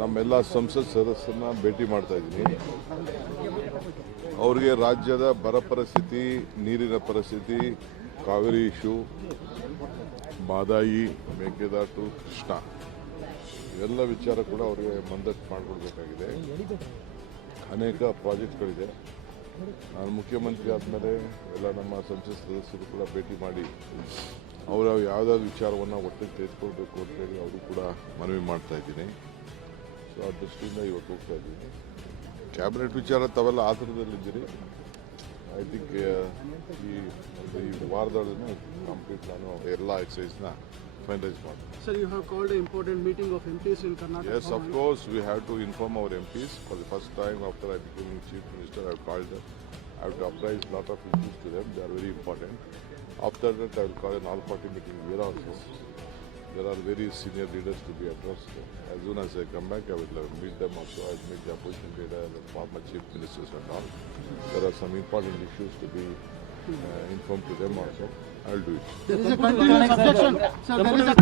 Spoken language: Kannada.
ನಮ್ಮೆಲ್ಲ ಸಂಸತ್ ಸದಸ್ಯರನ್ನ ಭೇಟಿ ಮಾಡ್ತಾ ಇದ್ದೀನಿ. ಅವ್ರಿಗೆ ರಾಜ್ಯದ ಬರ ಪರಿಸ್ಥಿತಿ, ನೀರಿನ ಪರಿಸ್ಥಿತಿ, ಕಾವೇರಿ ಇಶ್ಯೂ, ಮಾದಾಯಿ, ಮೇಕೆದಾಟು, ಕೃಷ್ಣ ಇವೆಲ್ಲ ವಿಚಾರ ಕೂಡ ಅವರಿಗೆ ಮಂದಟ್ಟು ಮಾಡಿಕೊಡ್ಬೇಕಾಗಿದೆ. ಅನೇಕ ಪ್ರಾಜೆಕ್ಟ್ಗಳಿದೆ. ನಾನು ಮುಖ್ಯಮಂತ್ರಿ ಆದಮೇಲೆ ಎಲ್ಲ ನಮ್ಮ ಸಂಸತ್ ಸದಸ್ಯರು ಕೂಡ ಭೇಟಿ ಮಾಡಿ ಅವರ ಯಾವುದಾದ್ರು ವಿಚಾರವನ್ನು ಒಟ್ಟಿಗೆ ತೆಗೆದುಕೊಳ್ಬೇಕು ಅಂತೇಳಿ ಅವರು ಕೂಡ ಮನವಿ ಮಾಡ್ತಾ ಇದ್ದೀನಿ. ಸೊ ಆ ದೃಷ್ಟಿಯಿಂದ ಇವತ್ತು ಹೋಗ್ತಾ ಇದ್ದೀನಿ. ಕ್ಯಾಬಿನೆಟ್ ವಿಚಾರ ತಾವೆಲ್ಲ ಆತುರದಲ್ಲಿದ್ದೀರಿ. ಐ ಥಿಂಕ್ ಈ ವಾರದೊಳಗೆ ಕಂಪ್ಲೀಟ್ ನಾನು ಎಲ್ಲ ಎಕ್ಸೈಸ್ನ ಫೈನಲೈಸ್ ಮಾಡ್ತೀನಿ. Sir, you have called an important meeting of MPs in Karnataka. Yes, of course, we have to inform our MPs. For the first time after I became Chief Minister, I have called them. I have to apprise a lot of issues to them. They are very important. After that, I will call an all-party meeting here also. There are very senior leaders to be addressed. As soon as I come back, I will meet them also. I will meet the opposition leader and the former chief ministers and all. There are some important issues to be informed to them also. I will do it. There is a continuous objection. Sir, there is a